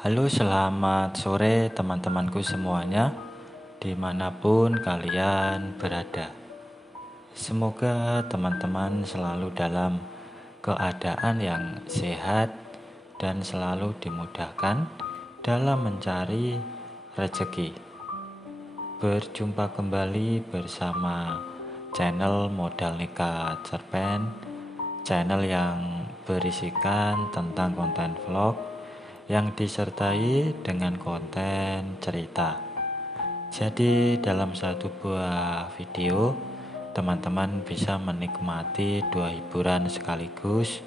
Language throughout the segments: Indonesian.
Halo, selamat sore teman-temanku semuanya, dimanapun kalian berada. Semoga teman-teman selalu dalam keadaan yang sehat dan selalu dimudahkan dalam mencari rezeki. Berjumpa kembali bersama channel Modal Nekat Cerpen, channel yang berisikan tentang konten vlog yang disertai dengan konten cerita. Jadi dalam satu buah video, teman-teman bisa menikmati dua hiburan sekaligus.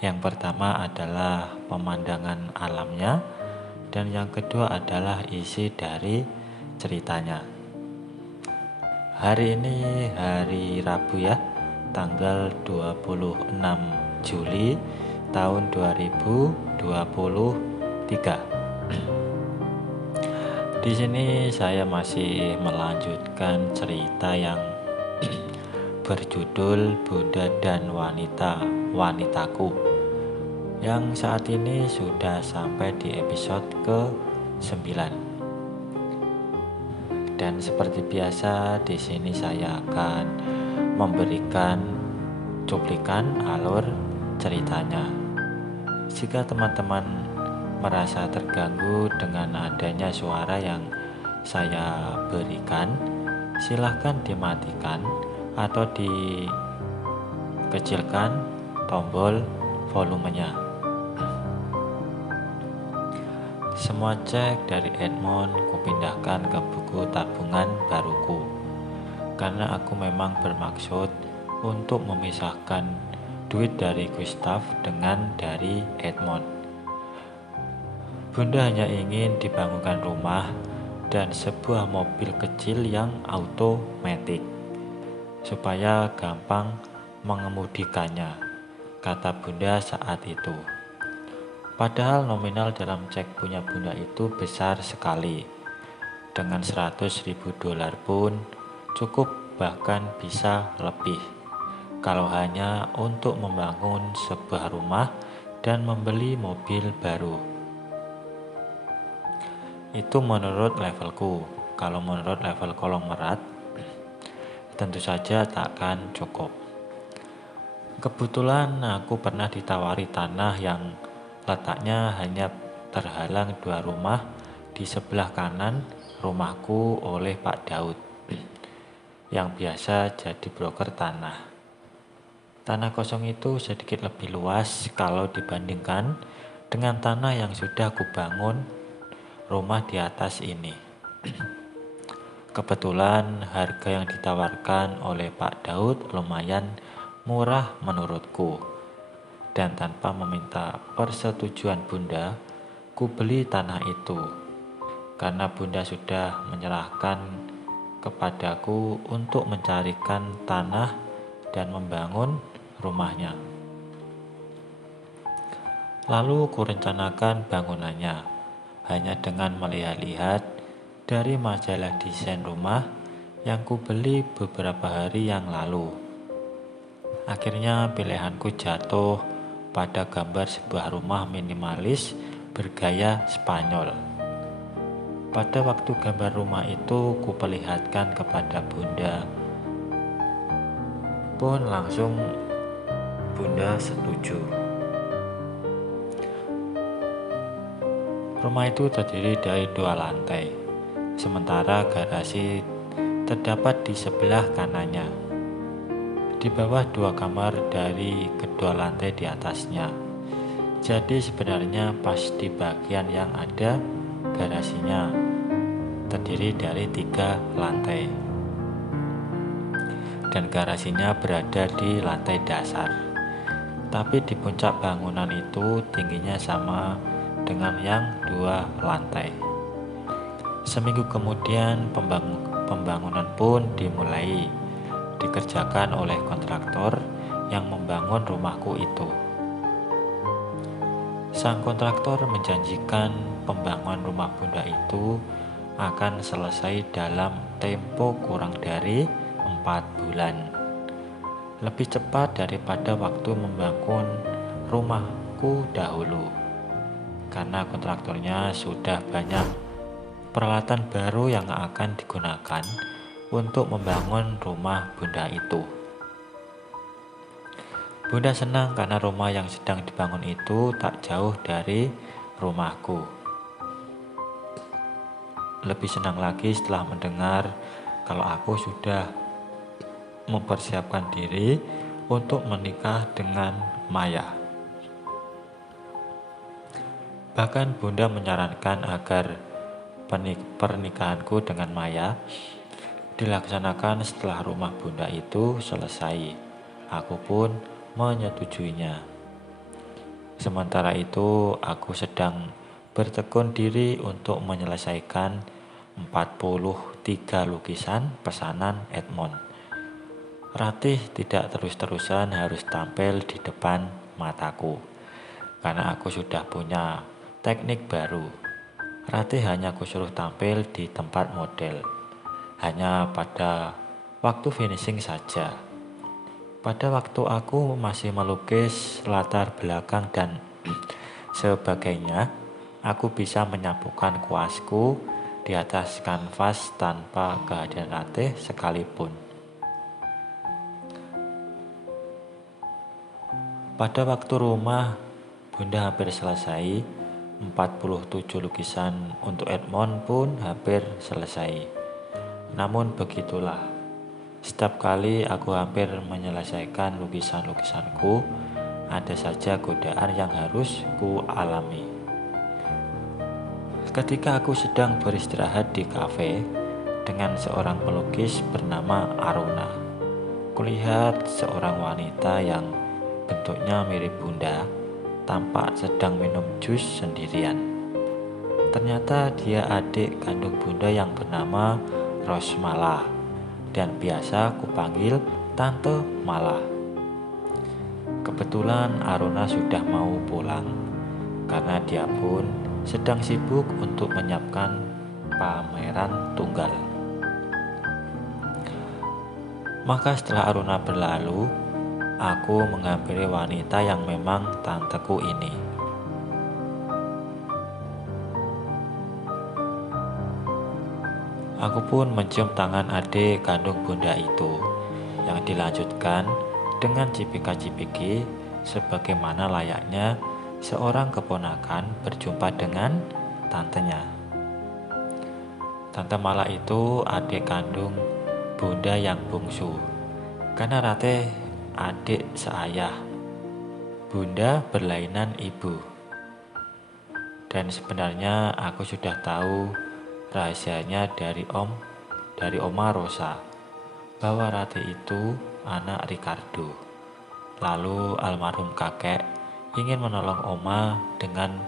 Yang pertama adalah pemandangan alamnya, dan yang kedua adalah isi dari ceritanya. Hari ini hari Rabu ya, tanggal 26 Juli tahun 2023. Di sini saya masih melanjutkan cerita yang berjudul Bunda dan Wanitaku, yang saat ini sudah sampai di episode ke-9. Dan seperti biasa, di sini saya akan memberikan cuplikan alur ceritanya. Jika teman-teman merasa terganggu dengan adanya suara yang saya berikan, silahkan dimatikan atau dikecilkan tombol volumenya. Semua cek dari Edmond kupindahkan ke buku tabungan baruku, karena aku memang bermaksud untuk memisahkan duit dari Gustav dengan dari Edmond. Bunda hanya ingin dibangunkan rumah dan sebuah mobil kecil yang automatic, supaya gampang mengemudikannya, kata Bunda saat itu. Padahal nominal dalam cek punya Bunda itu besar sekali. Dengan 100.000 dolar pun cukup, bahkan bisa lebih, kalau hanya untuk membangun sebuah rumah dan membeli mobil baru. Itu menurut levelku. Kalau menurut level konglomerat, tentu saja takkan cukup. Kebetulan aku pernah ditawari tanah yang letaknya hanya terhalang 2 rumah di sebelah kanan rumahku oleh Pak Daud, yang biasa jadi broker tanah. Tanah kosong itu sedikit lebih luas kalau dibandingkan dengan tanah yang sudah kubangun rumah di atas ini. Kebetulan harga yang ditawarkan oleh Pak Daud lumayan murah menurutku, dan tanpa meminta persetujuan Bunda, ku beli tanah itu, karena Bunda sudah menyerahkan kepadaku untuk mencarikan tanah dan membangun rumahnya. Lalu kurencanakan bangunannya hanya dengan melihat-lihat dari majalah desain rumah yang kubeli beberapa hari yang lalu. Akhirnya pilihanku jatuh pada gambar sebuah rumah minimalis bergaya Spanyol. Pada waktu gambar rumah itu kuperlihatkan kepada Bunda, pun langsung Bunda setuju. Rumah itu terdiri dari 2 lantai, sementara garasi terdapat di sebelah kanannya. Di bawah 2 kamar dari kedua lantai di atasnya. Jadi sebenarnya pas di bagian yang ada garasinya, terdiri dari 3 lantai. Dan garasinya berada di lantai dasar. Tapi di puncak bangunan itu tingginya sama dengan yang 2 lantai. Seminggu kemudian pembangunan pun dimulai, dikerjakan oleh kontraktor yang membangun rumahku itu. Sang kontraktor menjanjikan pembangunan rumah Bunda itu akan selesai dalam tempo kurang dari 4 bulan. Lebih cepat daripada waktu membangun rumah rumahku dahulu, karena kontraktornya sudah banyak peralatan baru yang akan digunakan untuk membangun rumah Bunda itu. Bunda senang karena rumah yang sedang dibangun itu tak jauh dari rumahku. Lebih senang lagi setelah mendengar kalau aku sudah mempersiapkan diri untuk menikah dengan Maya. Bahkan Bunda menyarankan agar pernikahanku dengan Maya dilaksanakan setelah rumah Bunda itu selesai. Aku pun menyetujuinya. Sementara itu, aku sedang bertekun diri untuk menyelesaikan 43 lukisan pesanan Edmond. Ratih tidak terus-terusan harus tampil di depan mataku, karena aku sudah punya teknik baru. Ratih hanya kusuruh tampil di tempat model, hanya pada waktu finishing saja. Pada waktu aku masih melukis latar belakang dan sebagainya, aku bisa menyapukan kuasku di atas kanvas tanpa kehadiran Ratih sekalipun. Pada waktu rumah Bunda hampir selesai, 47 lukisan untuk Edmond pun hampir selesai. Namun begitulah, setiap kali aku hampir menyelesaikan lukisan-lukisanku, ada saja godaan yang harus ku alami. Ketika aku sedang beristirahat di kafe dengan seorang pelukis bernama Aruna, kulihat seorang wanita yang bentuknya mirip Bunda tampak sedang minum jus sendirian. Ternyata dia adik kandung Bunda yang bernama Rosmala, dan biasa kupanggil Tante Mala. Kebetulan Aruna sudah mau pulang, karena dia pun sedang sibuk untuk menyiapkan pameran tunggal. Maka setelah Aruna berlalu, aku menghampiri wanita yang memang tanteku ini. Aku pun mencium tangan adik kandung Bunda itu, yang dilanjutkan dengan cipika-cipiki sebagaimana layaknya seorang keponakan berjumpa dengan tantenya. Tante Mala itu adik kandung Bunda yang bungsu, karena Ratih adik seayah. Bunda berlainan ibu. Dan sebenarnya aku sudah tahu rahasianya dari Oma Rosa, bahwa Ratih itu anak Ricardo. Lalu almarhum kakek ingin menolong Oma dengan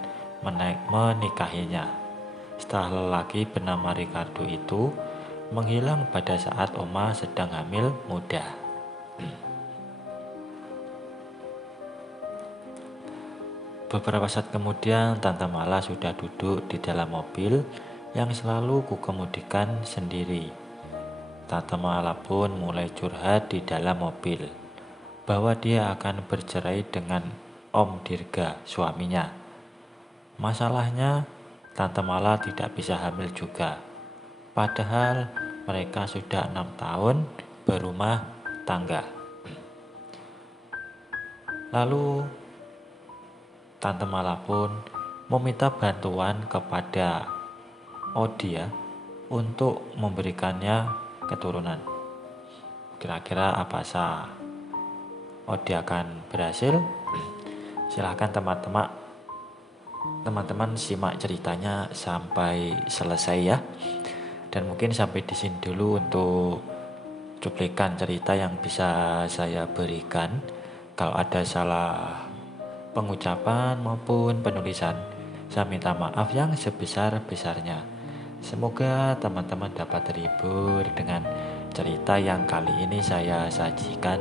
menikahinya, setelah lelaki bernama Ricardo itu menghilang pada saat Oma sedang hamil muda. Beberapa saat kemudian Tante Mala sudah duduk di dalam mobil yang selalu kukemudikan sendiri. Tante Mala pun mulai curhat di dalam mobil, bahwa dia akan bercerai dengan Om Dirga, suaminya. Masalahnya, Tante Mala tidak bisa hamil juga, padahal mereka sudah 6 tahun berumah tangga. Lalu, Tante Mala pun meminta bantuan kepada Odia untuk memberikannya keturunan. Kira-kira apa sah Odia akan berhasil? Silahkan teman-teman simak ceritanya sampai selesai ya. Dan mungkin sampai di sini dulu untuk cuplikan cerita yang bisa saya berikan. Kalau ada salah pengucapan maupun penulisan, saya minta maaf yang sebesar-besarnya. Semoga teman-teman dapat terhibur dengan cerita yang kali ini saya sajikan,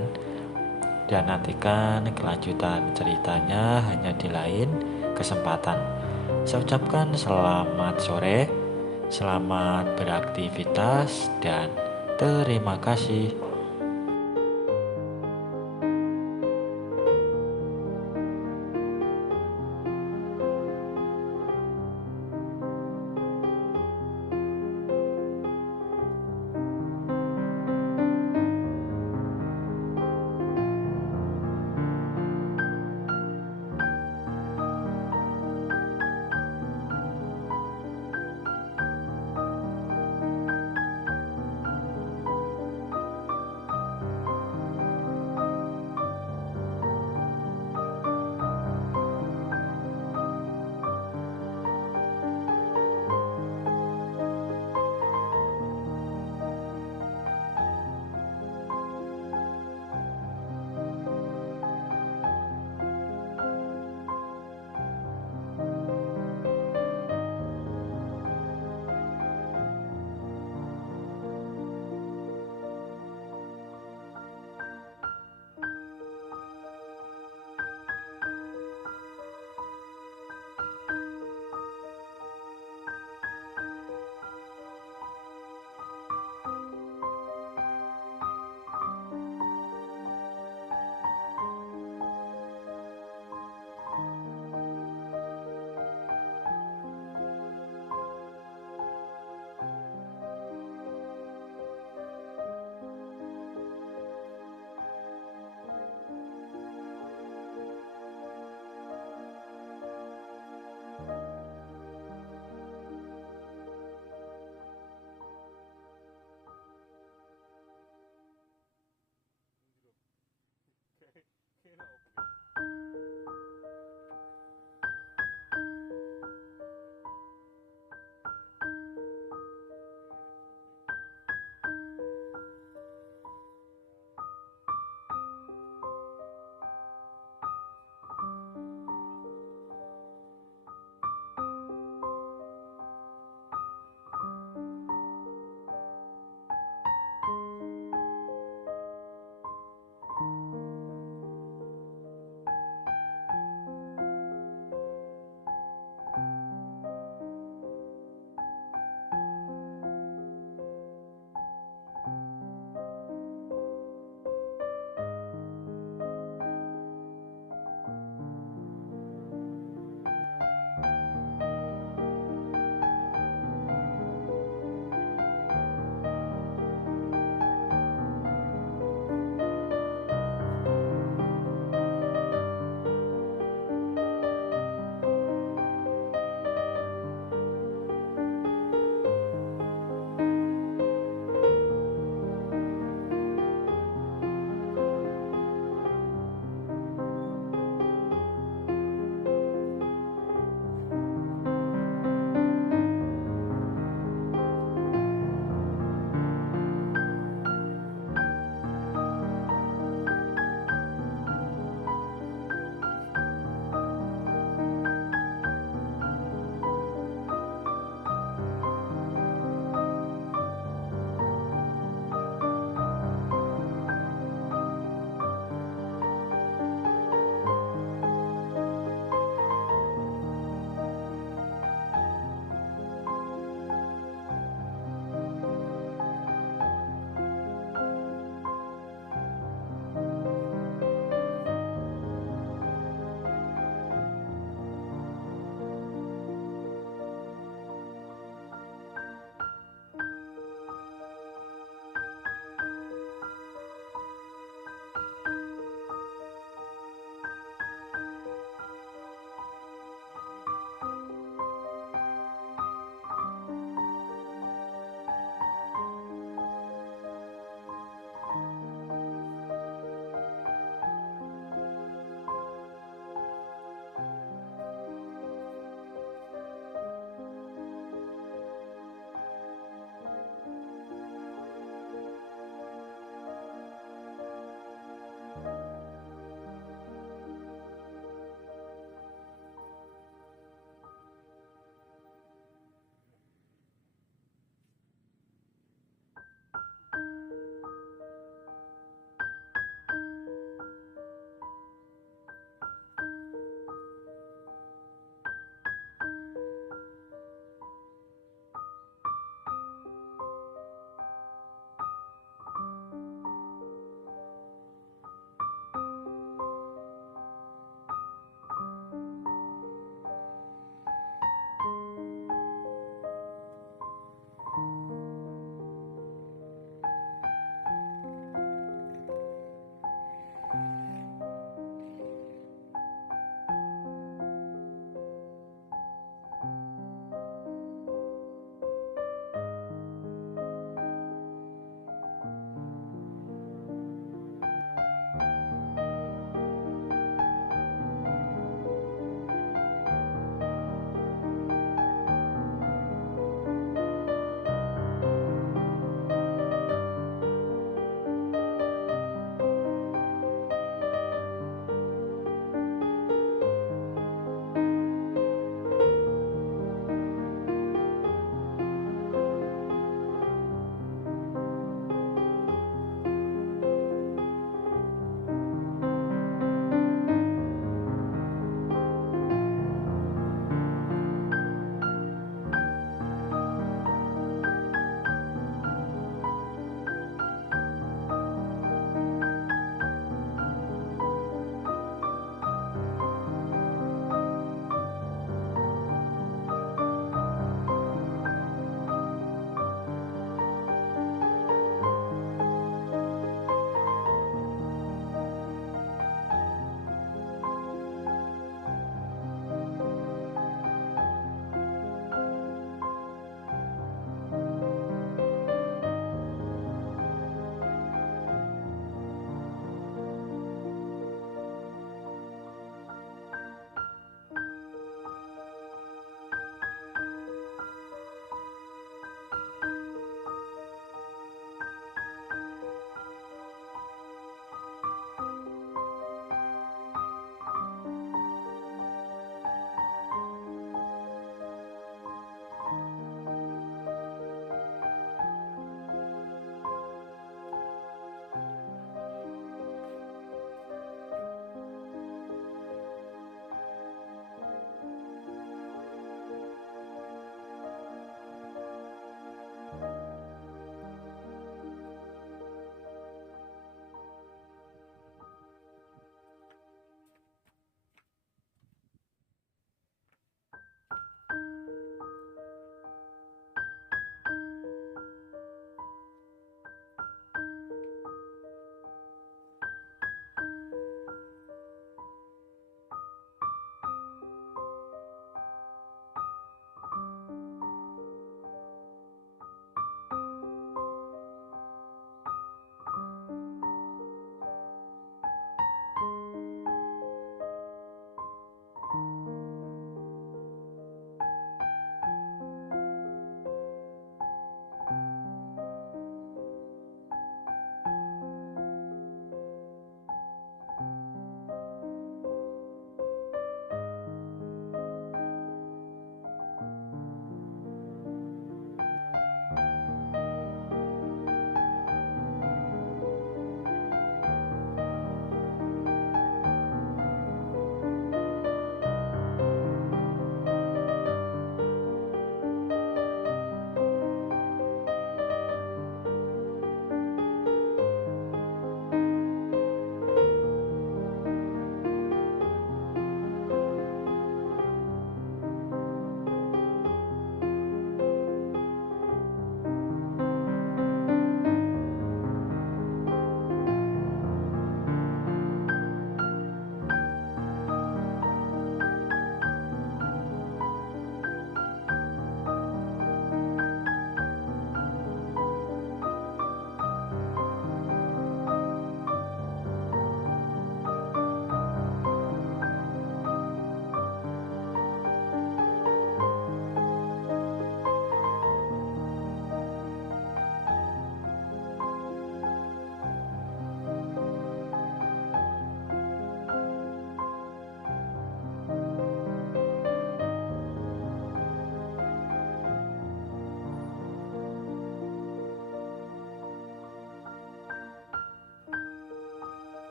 dan nantikan kelanjutan ceritanya hanya di lain kesempatan. Saya ucapkan selamat sore, selamat beraktivitas, dan terima kasih.